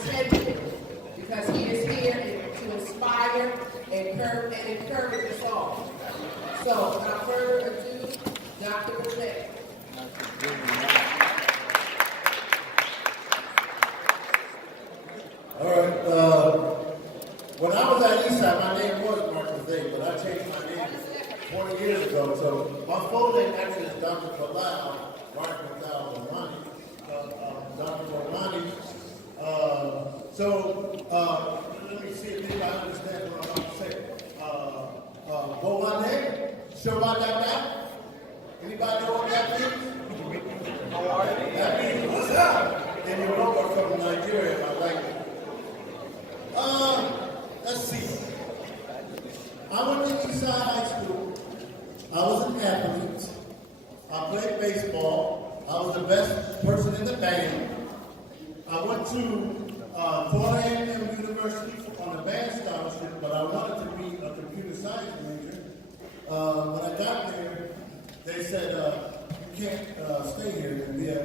attended it because he is here to inspire and encourage us all. So, without further ado, Dr. Bilal. All right. When I was at Eastside, my name was Marcus Day, but I changed my name 20 years ago. So my full name actually is Dr. Bilal Bomani. Dr. Bomani. Let me see if anybody understands what I'm about to say. Bomani, sure about that now? Anybody know what that means? That means what's up? And you know we're from Nigeria, I like it. Let's see. I went to Eastside High School. I was an athlete. I played baseball. I was the best person in the band. I went to Florida A&M University on a band scholarship, but I wanted to be a computer science major. When I got there, they said, you can't stay here and be a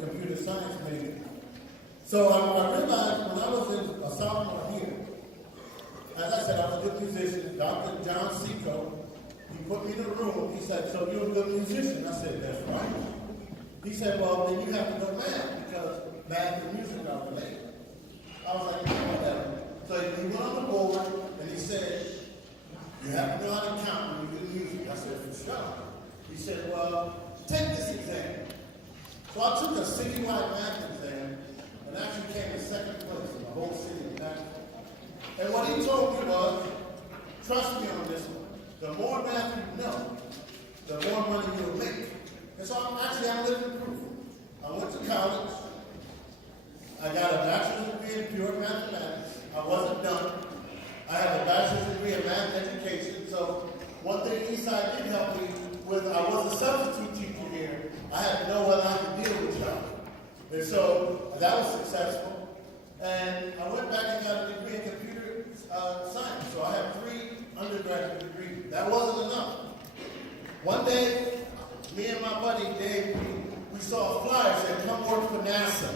computer science major. So I realized when I was a sophomore here, as I said, I was a good musician. Dr. John Seco, he put me in a room. He said, so you're a good musician? I said, that's right. He said, well, then you have to know math because math and music are related. I was like, whatever. So he went on the board and he said, you have to know how to count when you do music. I said, for sure. He said, well, take this exam. So I took a citywide math exam and actually came in second place in the whole city of math. And what he told me was, trust me on this one. The more math you know, the more money you'll make. And so I'm living proof. I went to college. I got a bachelor's degree in pure mathematics. I wasn't done. I have a bachelor's degree in math education. So one thing Eastside did help me with, I was a substitute teacher here. I had to know whether I could deal with y'all. And so that was successful. And I went back and got a degree in computer science. So I have 3 undergraduate degrees. That wasn't enough. One day, me and my buddy Dave, we saw a flyer saying, come work for NASA.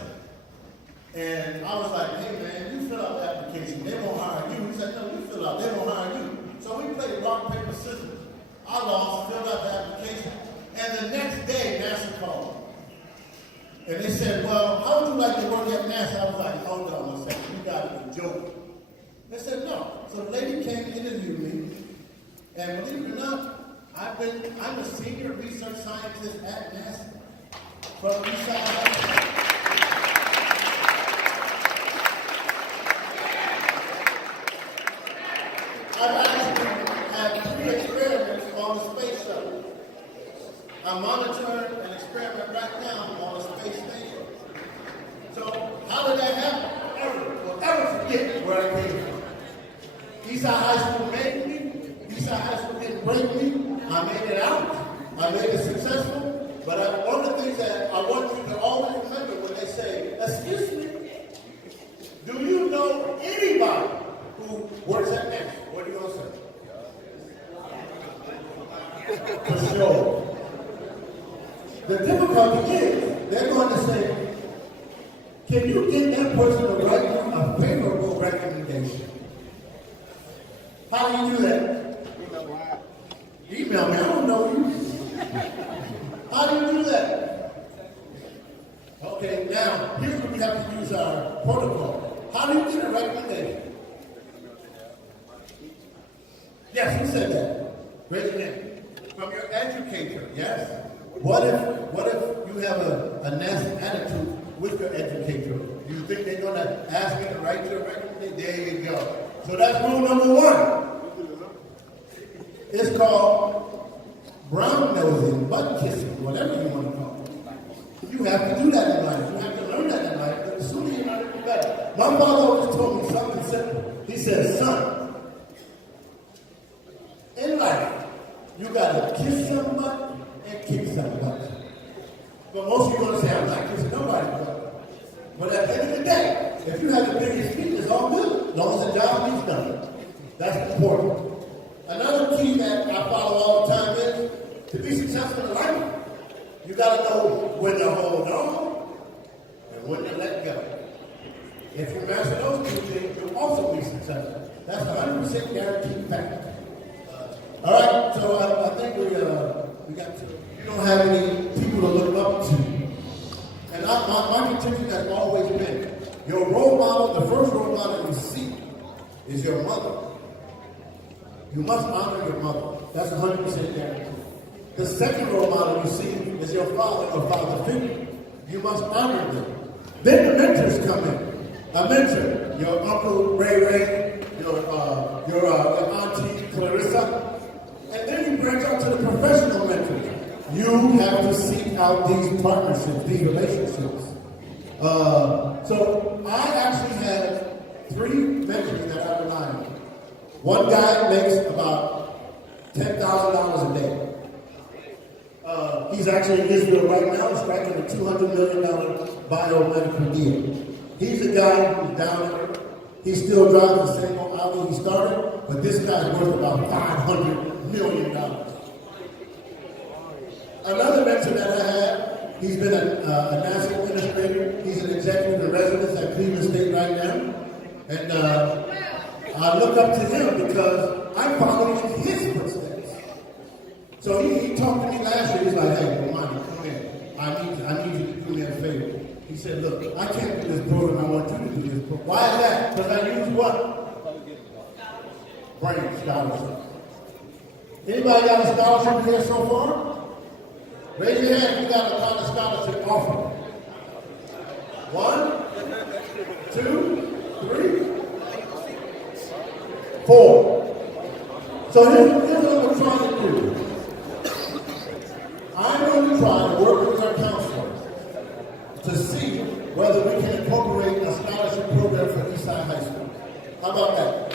And I was like, hey man, you fill out the application, they won't hire you. He said, no, you fill out, they won't hire you. So we played rock, paper, scissors. I lost, filled out the application. And the next day, NASA called. And they said, well, how would you like to work at NASA? I was like, hold on a second, you got to be joking. They said, no. So the lady came and interviewed me. And believe it or not, I'm a senior research scientist at NASA from Eastside. I've actually had 3 experiments on the space shuttle. I'm monitoring an experiment right now on the space station. So how did that happen? We'll ever forget where I came from. Eastside High School made me. Eastside High School didn't break me. I made it out. I made it successful. But one of the things that I want you to always remember when they say, excuse me, do you know anybody who works at NASA? What are you going to say? For sure. The difficulty is, they're going to say, can you get that person to write you a favorable recommendation? How do you do that? Email me, I don't know you. How do you do that? Okay, now, here's where we have to use our protocol. How do you get a recommendation? Yes, who said that? Raise your hand. From your educator, yes? What if you have a nasty attitude with your educator? Do you think they're going to ask you to write your recommendation? There you go. So that's rule number 1. It's called brown nosing, butt kissing, whatever you want to call it. You have to do that in life. You have to learn that in life. But the sooner you learn it, the better. My father always told me something simple. He said, son, in life, you got to kiss some butt and kick some butt. But most of you are going to say, I'm not kissing nobody's butt. But at the end of the day, if you have the biggest feet, it's all good. As long as the job is done. That's important. Another key that I follow all the time is, to be successful in life, you got to know when to hold on and when to let go. If you master those two things, you'll also be successful. That's 100% guaranteed fact. All right, so I think we got to. You don't have any people to look up to, and my contention has always been your role model. The first role model you see is your mother. You must honor your mother. That's 100% guaranteed. The second role model you see is your father or father figure. You must honor them. Then the mentors come in. A mentor, your uncle Ray Ray, your auntie Clarissa, and then you branch out to the professional mentors. You have to seek out these partnerships, these relationships. So I actually have 3 mentors that I rely on. One guy makes about $10,000 a day. He's actually in Israel right now, striking a $200 million biomedical deal. He's a guy who's down there. He still drives the same old Audi he started, but this guy's worth about $500 million. Another mentor that I have, he's been a national administrator. He's an executive in residence at Cleveland State right now. And I look up to him because I'm following in his footsteps. So he talked to me last year. He's like, hey, Bomani, come in. I need you to do me a favor. He said, look, I can't do this program. I want you to do this program. Why is that? Because I use what? Brain scholarship. Anybody got a scholarship here so far? Raise your hand if you got a kind of scholarship offer. 1, 2, 3, 4. So here's what we're trying to do. I'm going to try to work with our counselors to see whether we can incorporate a scholarship program for Eastside High School. How about that?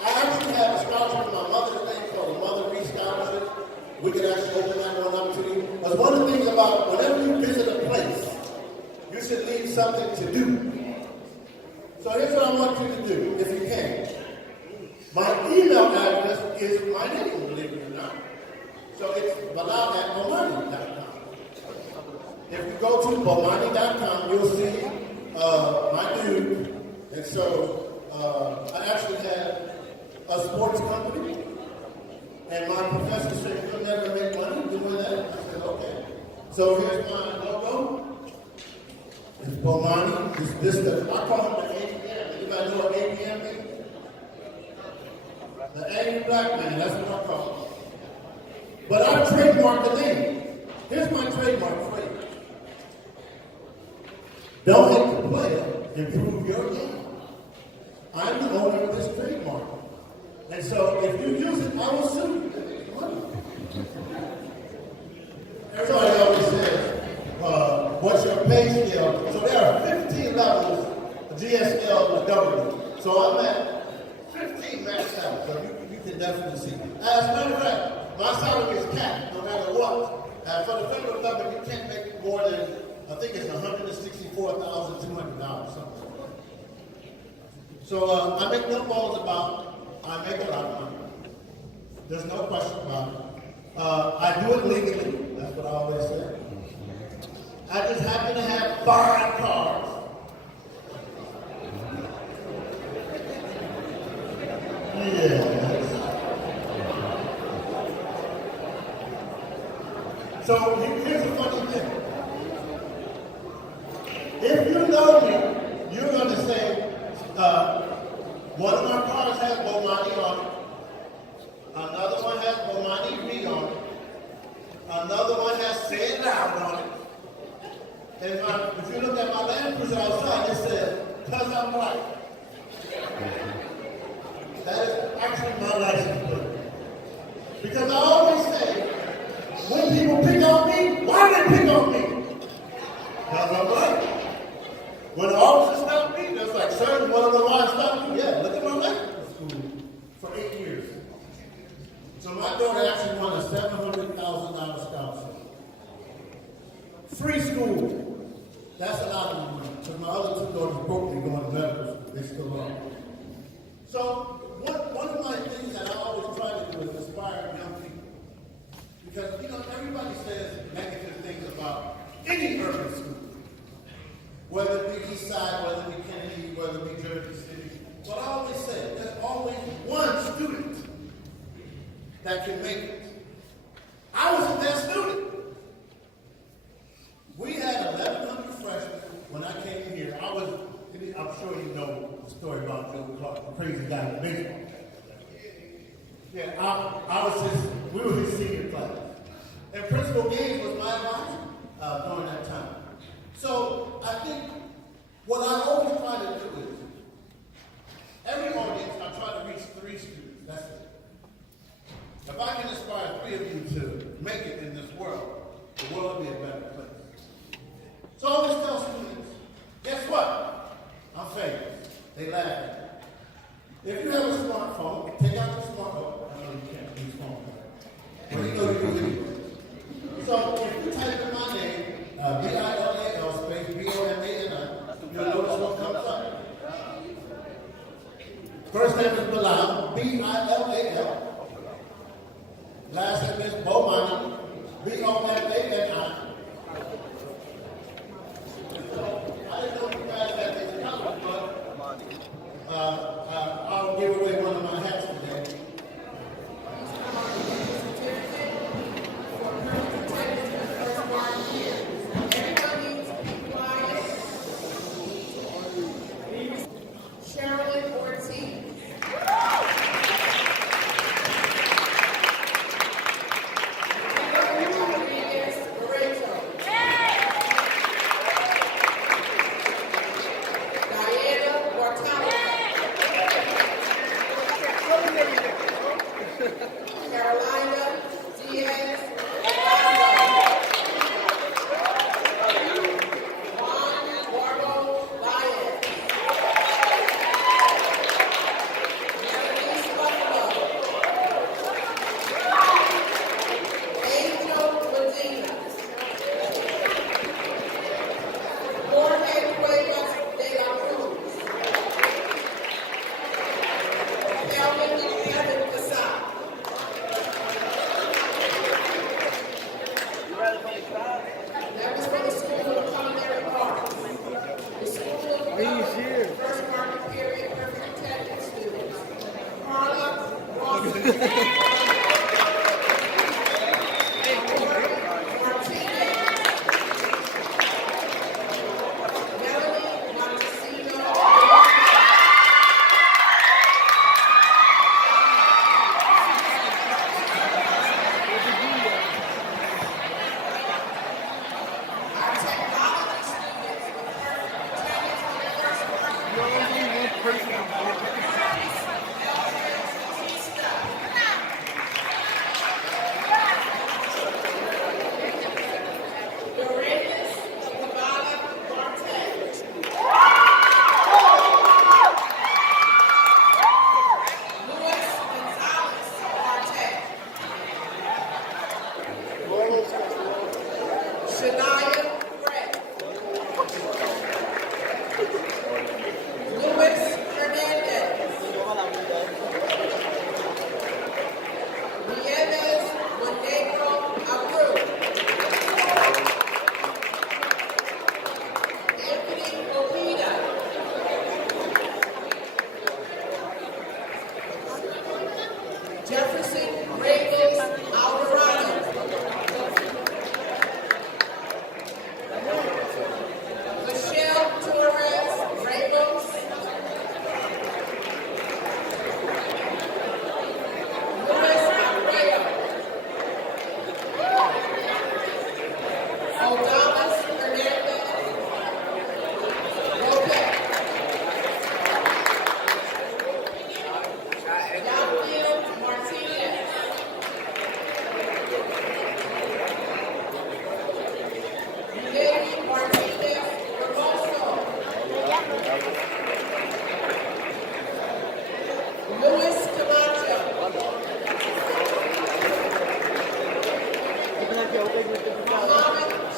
I actually have a scholarship for my mother's name called the Mother Reed Scholarship. We can actually open that one up to you. Because one of the things about whenever you visit a place, you should leave something to do. So here's what I want you to do, if you can. My email address is my name, believe it or not. So it's Bilal@Bomani.com. If you go to Bomani.com, you'll see my dude. And so I actually have a sports company. And my professor said, you'll never make money doing that. I said, okay. So here's my logo. It's Bomani. I call him the ABM. Anybody know what ABM is? The angry black man, that's what I call him. But I trademarked the name. Here's my trademark for you. Don't hate the player, improve your game. I'm the owner of this trademark. And so if you use it, I will sue you. Everybody always says, what's your pay scale? So there are 15 levels of GSL in the government. So I'm at 15 maxed out, so you can definitely see. As a matter of fact, my salary is capped no matter what. For the federal government, you can't make more than, I think it's $164,200, something. So I make no balls about, I make a lot of money. There's no question about it. I do it legally, that's what I always say. I just happen to have 5 cars. Yes. So here's the funny thing. If you know me, you're going to say, one of my cars has Bomani on it. Another one has Bomani V on it. Another one has Say It Loud on it. And if you look at my Land Cruiser outside, it says, "'Cause I'm Black." That is actually my license plate. Because I always say, when people pick on me, why do they pick on me? Because I'm Black. When the officers stop me, they're like, "Sir, you want to know why I stopped you?" Yeah, look at my license for 8 years. So my daughter actually won a $700,000 scholarship. Free school. That's a lot of money. Because my other 2 daughters broke me going to medical school. They still are. So one of my things that I always try to do is inspire everybody says negative things about any urban school, whether it be Eastside, whether it be Kennedy, whether it be Jersey City. But I always say, there's always one student that can make it. I was a best student. We had 1,100 freshmen when I came here. I'm sure you know the story about Joe Clark, the crazy guy in the baseball. Yeah, we were his senior class. And Principal Gaines was my advisor during that time. So I think what I always try to do is, every audience, I try to reach 3 students. That's it. If I can inspire 3 of you to make it in this world, the world will be a better place. So I always tell students, guess what? I'm famous. They laugh at me. If you have a smartphone, take out your smartphone. I know you can't use phone, but you know you do anyway. So if you type in my name, Bilal space Bomani, you'll notice what comes up. First name is Bilal, Bilal. Last name is Bomani, Bomani. I didn't know you guys had this color, but I'll give away one of my hats today.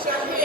Shahid.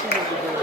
She was a good